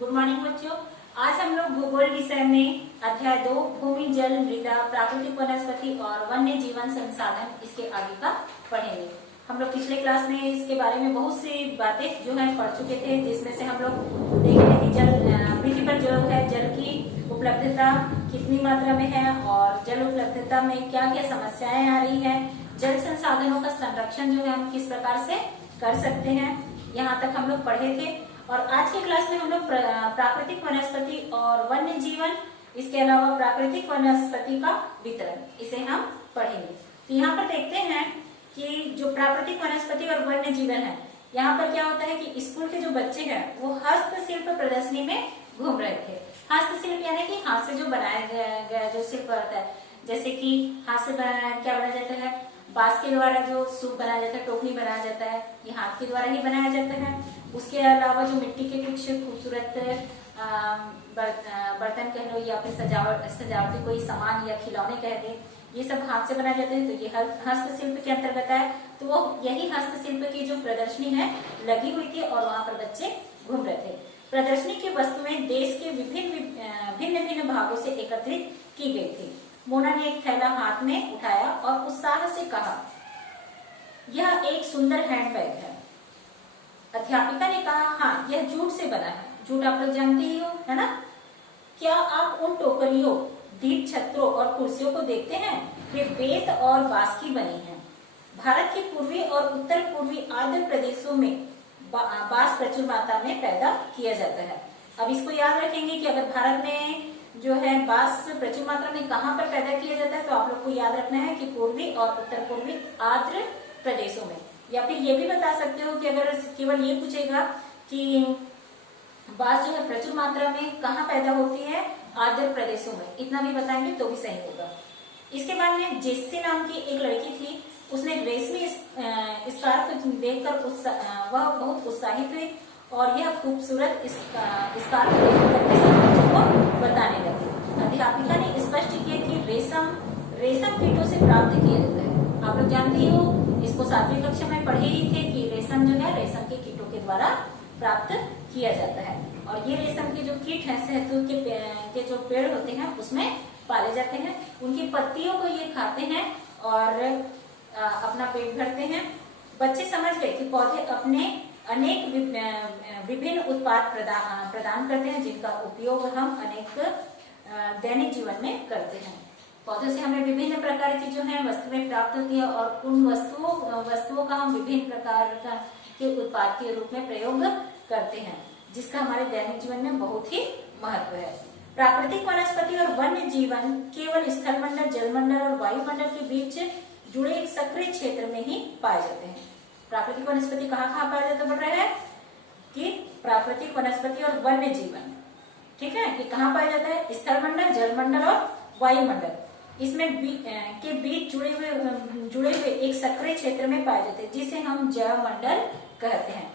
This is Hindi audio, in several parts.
गुड मॉर्निंग बच्चों। आज हम लोग भूगोल विषय में अध्याय 2 भूमि जल मृदा प्राकृतिक वनस्पति और वन्य जीवन संसाधन इसके आगे का पढ़ेंगे। हम लोग पिछले क्लास में इसके बारे में बहुत सी बातें जो है पढ़ चुके थे, जिसमें से हम लोग देखेंगे कि जल पृथ्वी पर जो है जल की उपलब्धता कितनी मात्रा में है और जल उपलब्धता में क्या क्या समस्याएं आ रही है, जल संसाधनों का संरक्षण जो है हम किस प्रकार से कर सकते हैं, यहाँ तक हम लोग पढ़े थे। और आज के क्लास में हम लोग प्राकृतिक वनस्पति और वन्य जीवन, इसके अलावा प्राकृतिक वनस्पति का वितरण, इसे हम पढ़ेंगे। तो यहाँ पर देखते हैं कि जो प्राकृतिक वनस्पति और वन्य जीवन है, यहाँ पर क्या होता है कि स्कूल के जो बच्चे हैं वो हस्तशिल्प प्रदर्शनी में घूम रहे थे। हस्तशिल्प यानी कि हाथ से जो बनाया गया जो शिल्प होता है, जैसे कि हाथ से क्या बनाया जाता है, बांस के द्वारा जो सूप बनाया जाता है, टोकरी बनाया जाता है, ये हाथ के द्वारा ही बनाया जाता है। उसके अलावा जो मिट्टी के कुछ खूबसूरत बर्तन कह लो या फिर सजावटी कोई सामान या खिलौने कह दे, ये सब हाथ से बनाए जाते हैं, तो ये हस्तशिल्प के अंतर्गत है। तो वो यही हस्तशिल्प की जो प्रदर्शनी है लगी हुई थी और वहां पर बच्चे घूम रहे थे। प्रदर्शनी की वस्तुएं देश के भिन्न भिन्न भागों से एकत्रित की गई थी। मोना ने एक थैला हाथ में उठाया और उत्साह से कहा, यह एक सुंदर हैंडबैग है। अध्यापिका ने कहा, हाँ, यह जूट से बना है। जूट आप लोग जानते ही हो, है ना। क्या आप उन टोकरियों, दीप छत्रों और कुर्सियों को देखते हैं? वे बेत और बांस की बनी हैं। भारत के पूर्वी और उत्तर पूर्वी आर्द्र प्रदेशों में बांस प्रचुर मात्रा में पैदा किया जाता है। अब इसको याद रखेंगे कि अगर भारत में जो है बांस प्रचुर मात्रा में कहाँ पर पैदा किया जाता है, तो आप लोग को याद रखना है कि पूर्वी और उत्तर पूर्वी आर्द्र प्रदेशों में। या फिर ये भी बता सकते हो कि अगर केवल ये पूछेगा कि बांस जो है प्रचुर मात्रा में कहाँ पैदा होती है, आर्द्र प्रदेशों में, इतना भी बताएंगे तो भी सही होगा। इसके बाद में जेस्सी नाम की एक लड़की थी, उसने रेशमी स्कार्फ देखकर वह बहुत उत्साहित हुई और यह खूबसूरत स्कार्फ को बताने लगी। अध्यापिका ने स्पष्ट किया कि रेशम कीटों से प्राप्त किया जाता है। आप लोग जानते ही हो, इसको 7वीं कक्षा में पढ़े ही थे कि रेशम जो है रेशम के कीटों के द्वारा प्राप्त किया जाता है। और ये रेशम के जो कीट हैं, शहतूत के जो पेड़ होते हैं उसमें पाले जाते हैं। उनकी पत्तियों को ये खाते हैं और अपना पेट भरते हैं। बच्चे समझ गए कि पौधे अपने अनेक विभिन्न उत्पाद प्रदान करते हैं, जिनका उपयोग हम अनेक दैनिक जीवन में करते हैं। पौधों से हमें विभिन्न प्रकार की जो है वस्तुएं प्राप्त होती है और उन वस्तुओं का हम विभिन्न प्रकार के उत्पाद के रूप में प्रयोग करते हैं, जिसका हमारे दैनिक जीवन में बहुत ही महत्व है। प्राकृतिक वनस्पति और वन्य जीवन केवल स्थलमंडल, जलमंडल और वायुमंडल के बीच जुड़े एक सक्रिय क्षेत्र में ही पाए जाते हैं। प्राकृतिक वनस्पति कहाँ पाया जाता बढ़ रहा है कि प्राकृतिक वनस्पति और वन्य जीवन, ठीक है, ये कहाँ पाया जाता है? स्थलमंडल, जलमंडल और वायुमंडल, इसमें के बीच जुड़े हुए एक सक्रिय क्षेत्र में पाए जाते हैं, जिसे हम जैवमंडल कहते हैं।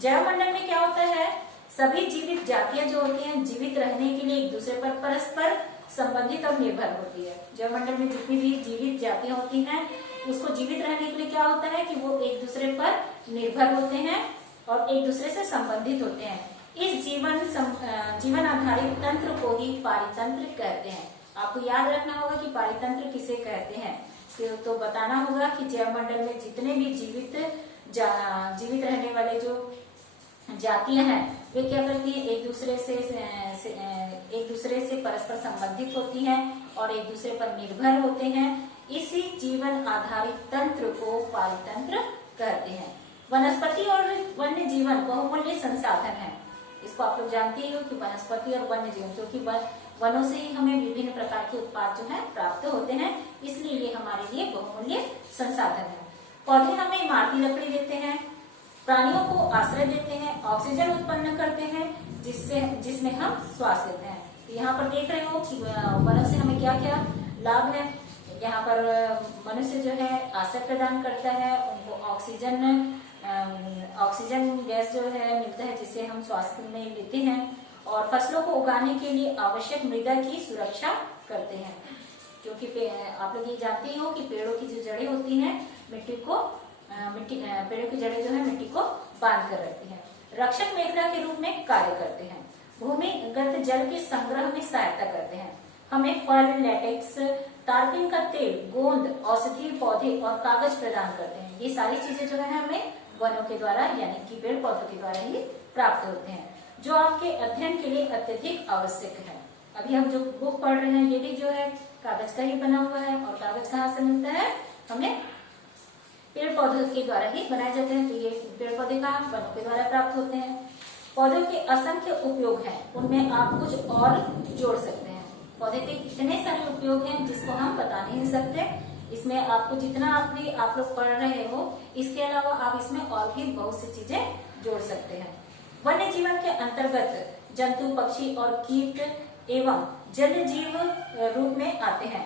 जैवमंडल में क्या होता है? सभी जीवित जातियां जो होती हैं जीवित रहने के लिए एक दूसरे पर परस्पर संबंधित और निर्भर होती है। जैवमंडल में जितनी भी जीवित जातियां होती हैं, उसको जीवित रहने के लिए क्या होता है कि वो एक दूसरे पर निर्भर होते हैं और एक दूसरे से संबंधित होते हैं। इस जीवन आधारित तंत्र को ही पारितंत्र कहते हैं। आपको याद रखना होगा कि पारितंत्र किसे कहते हैं, तो बताना होगा कि जैवमंडल में जितने भी जीवित रहने वाले जो जातियां हैं वे क्या करती हैं, एक दूसरे से परस्पर संबंधित होती हैं और एक दूसरे पर निर्भर होते हैं। इसी जीवन आधारित तंत्र को पारितंत्र कहते हैं। वनस्पति और वन्य जीवन बहुमूल्य संसाधन है। इसको आप लोग जानते ही हो कि वनस्पति और वन्य जीवन, क्योंकि वनों से ही हमें विभिन्न प्रकार के उत्पाद जो है प्राप्त होते हैं, इसलिए ये हमारे लिए बहुमूल्य संसाधन है। पौधे हमें इमारती लकड़ी देते हैं, प्राणियों को आश्रय देते हैं, ऑक्सीजन उत्पन्न करते हैं, जिसमें हम श्वास लेते हैं। तो यहाँ पर देख रहे हो कि वनों से हमें क्या क्या लाभ है। यहाँ पर मनुष्य जो है आश्रय प्रदान करता है, उनको ऑक्सीजन गैस जो है मिलता है, जिससे हम श्वास में लेते हैं, और फसलों को उगाने के लिए आवश्यक मृदा की सुरक्षा करते हैं। क्योंकि आप लोग ये जानते ही हो कि पेड़ों की जो जड़ें होती हैं पेड़ों की जड़ें जो है मिट्टी को बांध कर रखती हैं, रक्षक मेखला के रूप में कार्य करते हैं। भूमिगत जल के संग्रह में सहायता करते हैं। हमें फल, लेटेक्स, तारपीन का तेल, गोंद, औषधीय पौधे और कागज प्रदान करते हैं। ये सारी चीजें जो है हमें वनों के द्वारा यानी कि पेड़ पौधों के द्वारा ही प्राप्त होते हैं, जो आपके अध्ययन के लिए अत्यधिक आवश्यक है। अभी हम जो बुक पढ़ रहे हैं ये भी जो है कागज का ही बना हुआ है, और कागज कहाँ से मिलता है? हमें पेड़ पौधों के द्वारा ही बनाए जाते हैं। तो ये पेड़ पौधे कहाँ? वनों के द्वारा प्राप्त होते हैं। पौधों के असंख्य उपयोग हैं, उनमें आप कुछ और जोड़ सकते हैं। पौधे के इतने सारे उपयोग हैं जिसको हम बता नहीं सकते। इसमें आपको जितना आप लोग पढ़ रहे हो, इसके अलावा आप इसमें और भी बहुत सी चीजें जोड़ सकते हैं। वन्य जीवन के अंतर्गत जंतु, पक्षी और कीट एवं जल जीव रूप में आते हैं।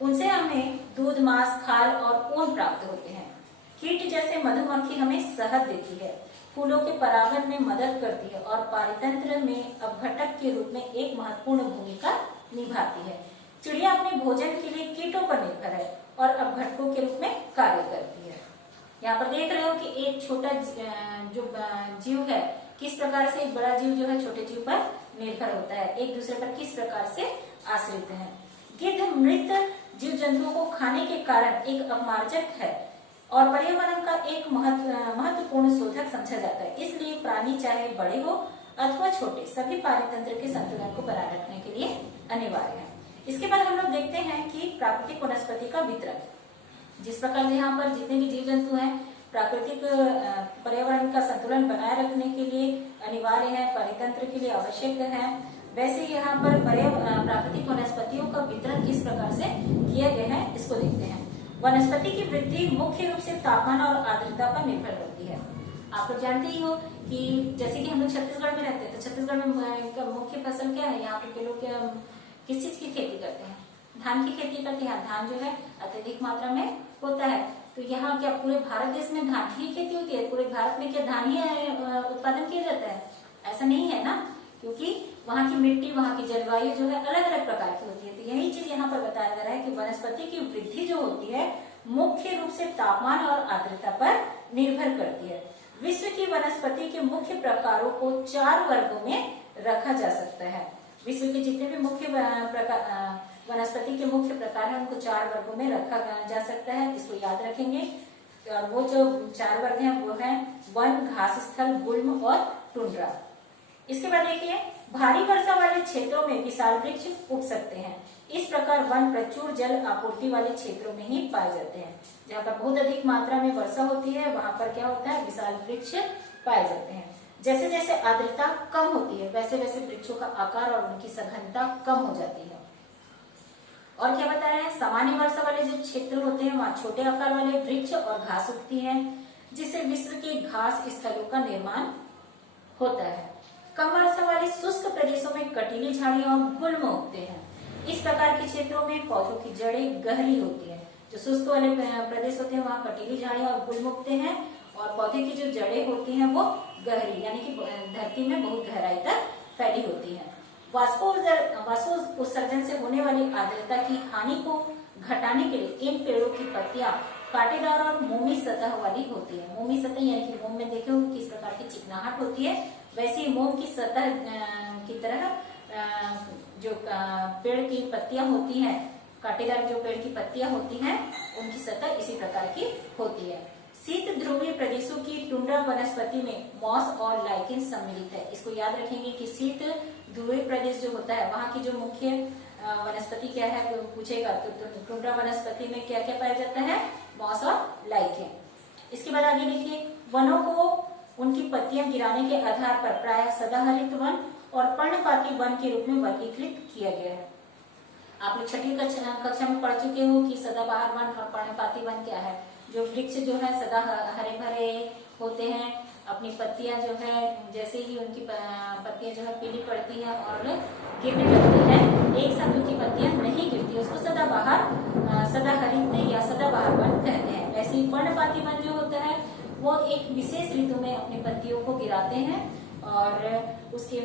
उनसे हमें दूध, मांस, खाल और ऊन प्राप्त होते हैं। कीट जैसे मधुमक्खी हमें शहद देती है, फूलों के परागण में मदद करती है और पारितंत्र में अपघटक के रूप में एक महत्वपूर्ण भूमिका निभाती है। चिड़िया अपने भोजन के लिए कीटों पर निर्भर है और अपघटकों के रूप में कार्य करती है। यहाँ पर देख रहे हो कि एक छोटा जो जीव है किस प्रकार से एक बड़ा जीव जो है छोटे जीव पर निर्भर होता है, एक दूसरे पर किस प्रकार से आश्रित है। गिद्ध मृत जीव जंतुओं को खाने के कारण एक अपमार्जक है और पर्यावरण का एक महत्वपूर्ण शोधक समझा जाता है। इसलिए प्राणी चाहे बड़े हो अथवा छोटे, सभी पारितंत्र के संतुलन को बनाए रखने के लिए अनिवार्य है। इसके बाद हम लोग देखते हैं कि प्राकृतिक वनस्पति का वितरण। जिस प्रकार से यहाँ पर जितने भी जीव जंतु हैं प्राकृतिक पर्यावरण का संतुलन बनाए रखने के लिए अनिवार्य है, परितंत्र के लिए आवश्यक है, वैसे यहाँ पर प्राकृतिक वनस्पतियों का वितरण किस प्रकार से किया गया है इसको देखते हैं। वनस्पति की वृद्धि मुख्य रूप से तापमान और आर्द्रता पर निर्भर करती है। आप लोग जानते ही हो कि जैसे कि हम लोग छत्तीसगढ़ में रहते हैं, तो छत्तीसगढ़ में मुख्य फसल क्या है? यहाँ पे लोग किस चीज की खेती करते हैं? धान की खेती करते हैं। धान जो है अत्यधिक मात्रा में होता है। तो यहाँ क्या पूरे भारत देश में धान की खेती होती है? पूरे भारत में क्या धान ही उत्पादन किया जाता है? ऐसा नहीं है ना, क्योंकि वहाँ की मिट्टी, वहाँ की जलवायु जो है अलग अलग प्रकार की होती है। तो यही चीज यहाँ पर बताया जा रहा है कि वनस्पति की वृद्धि जो होती है मुख्य रूप से तापमान और आर्द्रता पर निर्भर करती है। विश्व की वनस्पति के मुख्य प्रकारों को 4 वर्गों में रखा जा सकता है। विश्व के जितने भी मुख्य वनस्पति के मुख्य प्रकार हैं उनको 4 वर्गों में रखा जा सकता है। इसको याद रखेंगे। और वो जो 4 वर्ग हैं वो है वन, घास स्थल, गुल्म और टुंड्रा। इसके बाद देखिए, भारी वर्षा वाले क्षेत्रों में विशाल वृक्ष उग सकते हैं। इस प्रकार वन प्रचुर जल आपूर्ति वाले क्षेत्रों में ही पाए जाते हैं। जहाँ पर बहुत अधिक मात्रा में वर्षा होती है वहां पर क्या होता है? विशाल वृक्ष पाए जाते हैं। जैसे जैसे आर्द्रता कम होती है वैसे वैसे वृक्षों का आकार और उनकी सघनता कम हो जाती है। और क्या बता रहे हैं? सामान्य वर्षा वाले जो क्षेत्र होते हैं वहाँ छोटे आकार वाले वृक्ष और घास उगती है, जिससे विश्व के घास स्थलों का निर्माण होता है। कम वर्षा वाले शुष्क प्रदेशों में कटीली झाड़ियां और गुल्म उगते हैं। इस प्रकार के क्षेत्रों में पौधों की जड़ें गहरी होती है। जो शुष्क वाले प्रदेश होते हैं वहाँ कटीली झाड़ियां और गुल्म उगते हैं और पौधे की जो जड़ें होती हैं वो गहरी यानी कि धरती में बहुत गहराई तक फैली होती है। वाष्पोत्सर्जन उत्सर्जन से होने वाली आर्द्रता की हानि को घटाने के लिए इन पेड़ों की पत्तियां कांटेदार और मोमी सतह वाली होती है। मोमी सतह यानी कि मोम में देखे हो किस प्रकार की चिकनाहट होती है, वैसे मोम की सतह की तरह जो पेड़ की पत्तियां होती हैं, कांटेदार जो पेड़ की पत्तियां होती हैं उनकी सतह इसी प्रकार की होती है। शीत ध्रुवीय प्रदेशों की टुंड्रा वनस्पति में मॉस और लाइकेन सम्मिलित है। इसको याद रखेंगे कि शीत ध्रुवीय प्रदेश जो होता है वहाँ की जो मुख्य वनस्पति क्या है पूछेगा तो टुंड्रा वनस्पति में क्या क्या पाया जाता है? मॉस और लाइकेन। इसके बाद आगे देखिए, वनों को उनकी पत्तियां गिराने के आधार पर प्रायः सदाहरित वन और पर्णपाती वन के रूप में वर्गीकृत किया गया है। आप लोग 6वीं कक्षा में पढ़ चुके हो कि सदाबहार वन और पर्णपाती वन क्या है। जो वृक्ष जो है सदा हरे भरे होते हैं, अपनी पत्तियां जो है जैसे ही उनकी पत्तियां जो है पीली पड़ती है और गिरने लगती है, एक साथ उनकी पत्तियां नहीं गिरती, उसको सदाहरित या सदाबहार वन कहते हैं। वैसे ही पर्णपाती वन जो होता है वो एक विशेष ऋतु में अपनी पत्तियों को गिराते हैं और उसकी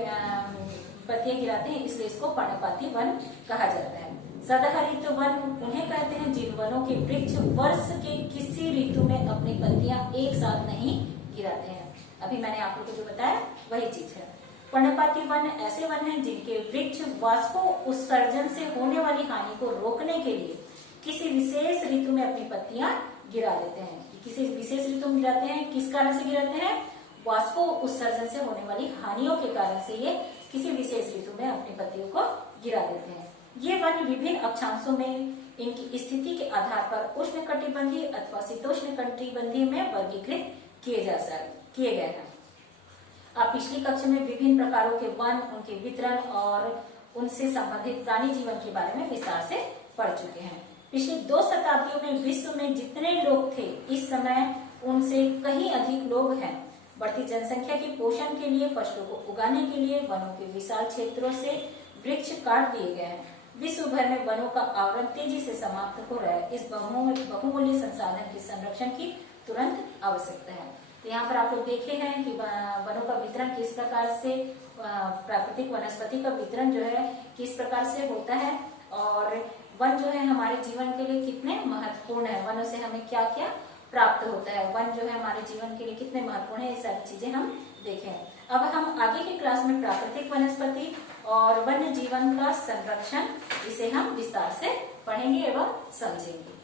पत्तियां गिराते हैं, इसलिए इसको पर्णपाती वन कहा जाता है। सदाहरित वन उन्हें कहते हैं जिन वनों के वृक्ष वर्ष के किसी ऋतु में अपनी पत्तियां एक साथ नहीं गिराते हैं। अभी मैंने आप लोगों को जो बताया वही चीज है। पर्णपाती वन ऐसे वन हैं जिनके वृक्ष वाष्पो उत्सर्जन से होने वाली हानि को रोकने के लिए किसी विशेष ऋतु में अपनी पत्तियां गिरा देते हैं। किसी विशेष ऋतु में गिराते हैं, किस कारण से गिराते हैं? वाष्पो उत्सर्जन से होने वाली हानियों के कारण से ये किसी विशेष ऋतु में अपनी पत्तियों को गिरा देते हैं। ये वन विभिन्न अक्षांशों में इनकी स्थिति के आधार पर उष्णकटिबंधीय अथवा शीतोष्णकटिबंधीय में वर्गीकृत किए गए हैं। आप पिछली कक्षा में विभिन्न प्रकारों के वन, उनके वितरण और उनसे संबंधित प्राणी जीवन के बारे में विस्तार से पढ़ चुके हैं। पिछली 2 शताब्दियों में विश्व में जितने लोग थे, इस समय उनसे कहीं अधिक लोग हैं। बढ़ती जनसंख्या के पोषण के लिए, फसलों को उगाने के लिए वनों के विशाल क्षेत्रों से वृक्ष काट दिए गए हैं। विश्व भर में वनों का आवरण तेजी से समाप्त हो रहा है। इस बहुमूल्य संसाधन के संरक्षण की तुरंत आवश्यकता है। तो यहाँ पर आप लोग देखे हैं कि वनों का वितरण किस प्रकार से, प्राकृतिक वनस्पति का वितरण जो है किस प्रकार से होता है, और वन जो है हमारे जीवन के लिए कितने महत्वपूर्ण है, वनों से हमें क्या क्या प्राप्त होता है, वन जो है हमारे जीवन के लिए कितने महत्वपूर्ण है, ये सारी चीजें हम देखें। अब हम आगे की क्लास में प्राकृतिक वनस्पति और वन्य जीवन का संरक्षण, इसे हम विस्तार से पढ़ेंगे एवं समझेंगे।